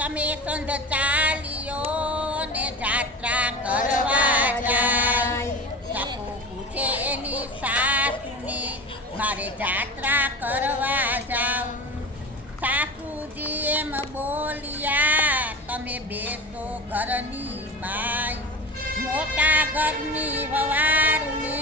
તમે સંધ ચાલ્યો ને જાત્રા કરવા જાય. સપુ પૂછે એની સાસુને મારે જાત્રા કરવા જાઉં. સાસુજી એમ બોલ્યા તમે બેસો ઘરની માય. મોટા ઘરની વવારુને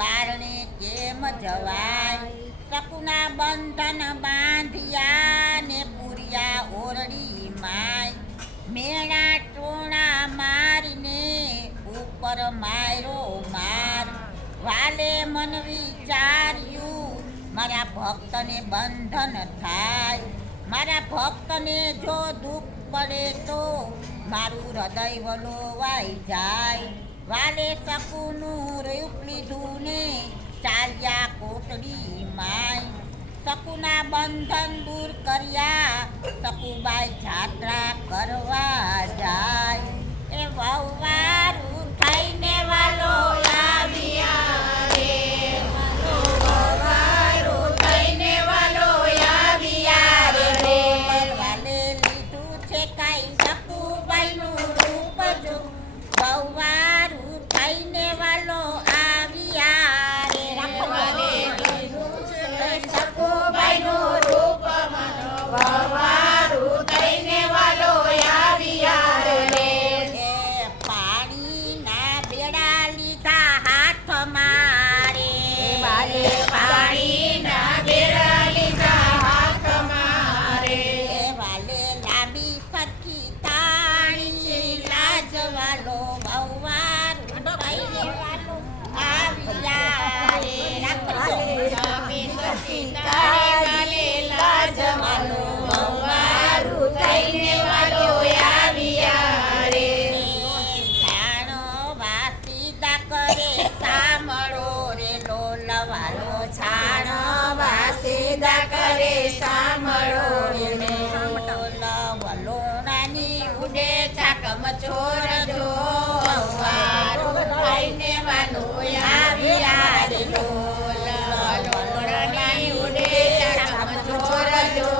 બારણે કેમ જવાય. શકુના બંધન બાંધ્યા ને પૂર્યા ઓરડી માય. મેણા ટોણા મારીને ઉપર માર્યો માર. વાલે મન વિચાર્યું મારા ભક્તને બંધન થાય. મારા ભક્તને જો દુઃખ પડે તો મારું હૃદય વલોવાઈ જાય. વાલે શકુનું રૂપ લીધું ને ચાલ્યા કોટડી માય. શકુના બંધન દૂર કર્યા શકુબાઈ જાત્રા કરવા જાય. એ વહુવારું થઈને વાલો આવ્યા રે. વહુવારું થઈને વાલો આવ્યા રે. વાલે લીધું છે કાંઈ શકુબાઈનું રૂપ જો. વહુવારું થઈને વાલો આવ્યા રે. વાલે લીધું છે શકુબાઈનું રૂપ વહુવારું થઈને વાલો આવ્યા રે. પાણીના બેડા લીધા હાથમાં રે. વાલે પાણીના બેડા લીધા હાથમાં રે. વાલે લાંબી સરખી તાણી લાજવાલો વહુવારું થઈને વાલો આવ્યા રે. લાંબી સરખી તાણી લાજવાલો વહુવારું થઈને વાલો આવ્યા રે. છાણો વાસીદા કરે સામળો રે લોલવાલો. છાણો વાસીદા કરે સામળો રે લોલવાલો. નાની ઉડે ચાકમ ચોર જો વહુવારું થઈને વાલો આવ્યા રે. નાની ઉડે ચાકમ ચોર જો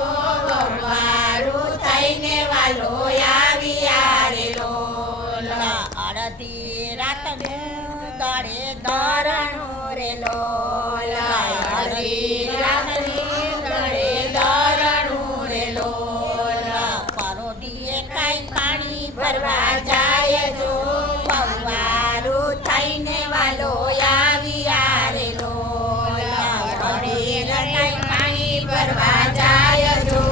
વહુવારું થઈને વાલો આવ્યા રે. અડધી રાતનું દળે દરણું રે લોલ. અડધી રાતનું દળે દરણું રે લોલ. પરોઢીએ કાંઈ પાણી ભરવા જાય જો વહુવારું થઈને વાલો આવ્યા રે લોલ. પરોઢીએ કાંઈ પાણી ભરવા જાય જો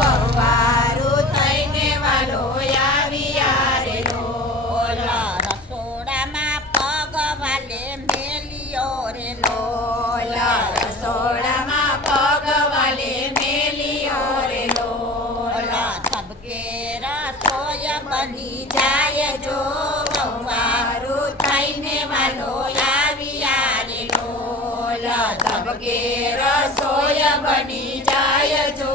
વહુવારું થઈને વાલો આવ્યા રે લોલ. રસોડામાં પગ વાલે મેલિયો રે લોલ. રસોડામાં પગ વાલે મેલિયો રે લોલ. તબકે રસોઈ બની જાય જો વહુવારું થઈને વાલો આવ્યા રે લોલ. તબકે રસોઈ બની જાય જો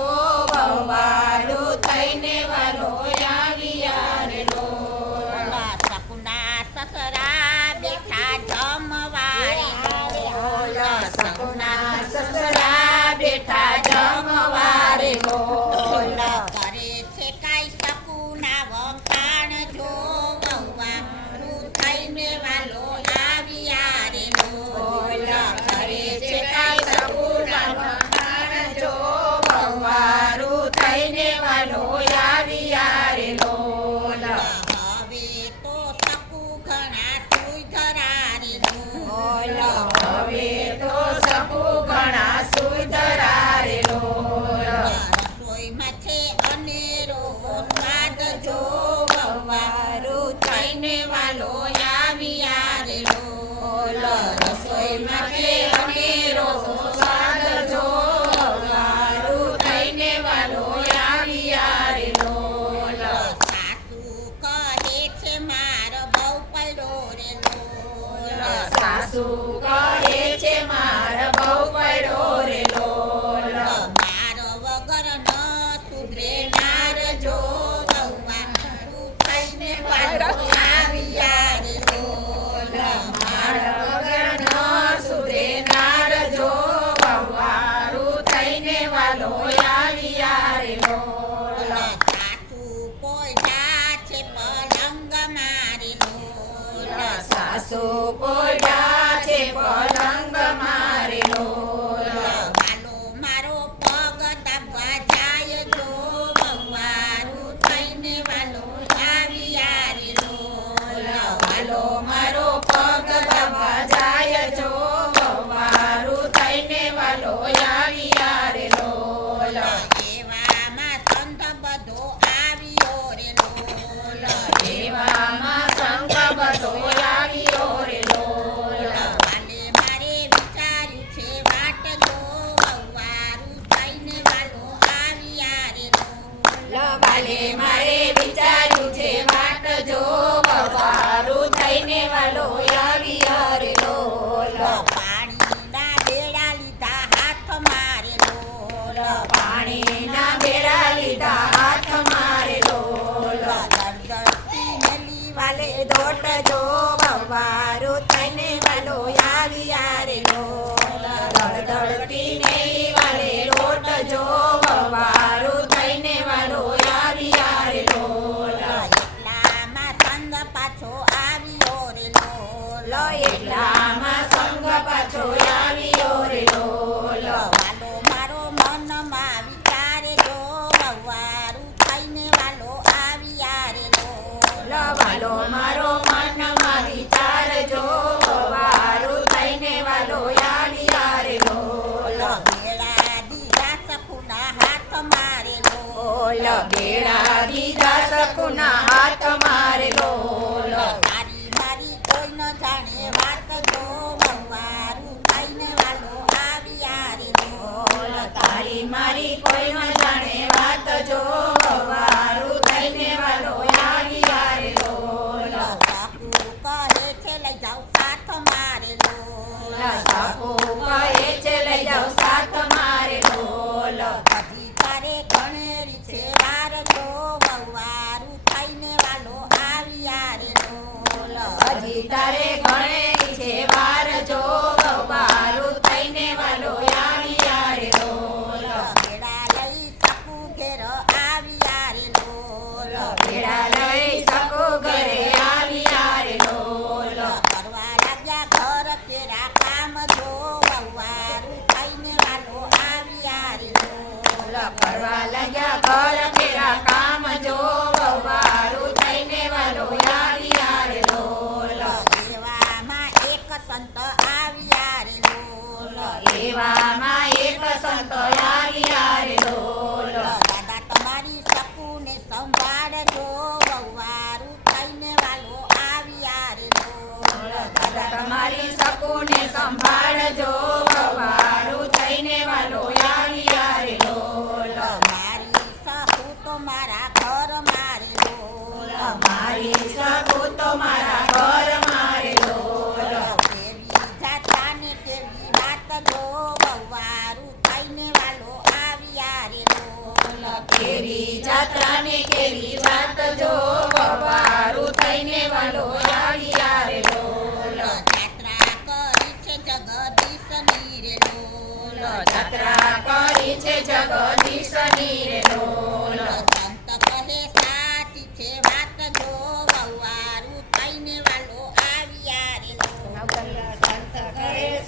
વહુવારું થઈને વાલો આવ્યા રે લોલ. શકુના સસરા બેઠા જમવારે લોલ. શકુના સસરા બેઠા જમવારે લોલ. કરે છે કાંઈ શકુના વખાણ જો વહુવારું થઈને વાલો આવ્યા રે લોલ. કરે છે કાંઈ શકુના વખાણ જો વહુવારું થઈને વાલો આવ્યા રે લોલ. હવે તો શકુ ઘણા સુધરા રે લોલ. હવે તો શકુ ઘણા સુધરા રે તડકીને ઈ વાલે લોટ જો વવારું થઈને વાલો આવ્યા રે લોલ. એટલામાં સંગ પાછો આવ્યો રે લોલ. એટલામાં સંગ પાછો આવ્યો રે લોલ. વાલો મારો મનમાં વિચારે જો વવારું થઈને વાલો આવ્યા રે લોલ. વાલો મારો મનમાં વિચાર જો વવારું થઈને વાલો આવ્યા રે લોલ. બેડા દીધા સખુના હાથ મારે લોલ. બેડા દીધા સકુના હાથ મારે લોલ. તારી મારી કોઈ ન જાણે વાત જો વવારું થઈને વાલો આવ્યા રે લોલ. તારી મારી કોઈ ન જાણે વાત જો વવારું થઈને વાલો આવ્યા રે લોલ. સાકુ કહે છે લઈ જાઉં સાથ મારે લોલ. સાપુ કહે છે લઈ જાઓ સાથ મારે લોલ. હજી તારે ઘણેરી છે વાર જો વવારું થઈને વાલો આવ્યા રે લોલ. હજી તારે ઘણેરી છે વાર જો વવારું થઈને વાલો આવ્યા રે લોલ. બેડા લઈ સાકુ ઘેર આવ્યા રે લોલ. ભેળા લઈ સકુ ઘરે આવ્યા રે લોલ. કરવા લાગ્યા ઘર તેરા કામ જો વવારું થઈને વાલો આવ્યા રે લોલ. કરવા લાગ્યા ઘર ફેરા કામ જો વવારું થઈને વાલો આવ્યા રે લોલ. એવામાં એક સંત આવ્યા રે લોલ. એવામાં એક સંત આવ્યા રે લોલ. દાદા તમારી સકુને સંભાળજો વવારું થઈને વાલો આવ્યા રે લોલ. દાદા તમારી સકુને સંભાળજો વવારું થઈને વાલો આવ્યા રે લોલ. મારી સકુ તો મારા ઘર મારે લોલ. મારી સકુ તો મારા ઘર મારે લોલ. કેવી જાતાને કેવી વાત જો વવારું થઈને વાલો આવ્યા રે લોલ. કેવી જાત્રા ને કેવી વાત જો વવારું થઈને વાલો આવ્યા રે લોલ. જાત્રા કરી છે જગદીશની રે લોલ. જાત્રા કરી છે જગદીશની રે લોલ. સંત કહે સાચી છે વાત જો વવારું થઈને વાલો આવ્યા રે લોલ.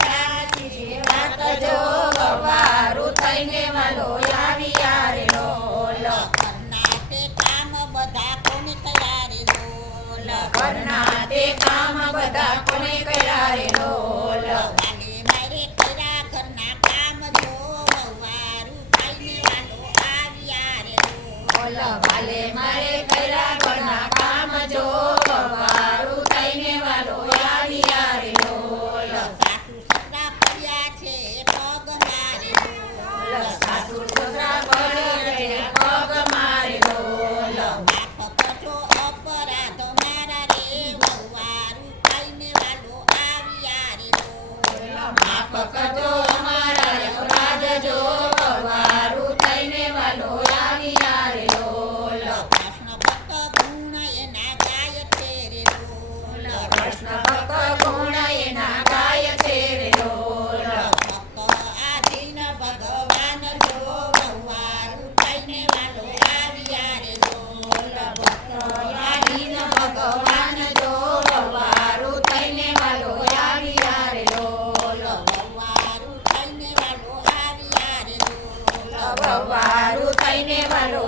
સાચી છે વાત જો વવારું થઈને વાલો આવ્યા રે લોલ. ઘરના તે કામ બધા કોને કર્યા રે લોલ. ઘરના તે કામ બધા કોને કર્યા રે લોલ. વાલે મારે કર્યા ઘરના કામ જો વવારું થઈને વાલો આવ્યા રે લોલ. વાલે મારે કર્યા ઘરના કામ જો વવારું થઈને વાલો આવ્યા રે લોલ. સાસુ સસરા પડ્યા છે પગ મારે લોલ. સાસુ સસરા પડે છે પગ મારે લોલ. માફ કરજો અપરાધ મારા રે વવારું થઈને વાલો આવ્યા રે લોલ. માફ કરજો અમારા અપરાધ જો વવારું થઈને વાલો આવ્યા રે લોલ. કૃષ્ણ ભક્ત ગુણ એના ગાય છે રે લોલ. કૃષ્ણ ભક્ત ગુણ એના ગાય છે રે લોલ. ભક્ત આધીન ભગવાન જો વવારું થઈને વાલો આવ્યા રે લોલ. આધીન ભગવાન જો વવારું થઈને વાલો આવ્યા રે લોલ. વવારું થઈને વાલો આવ્યા રે લોલ. વવારું થઈને વાલો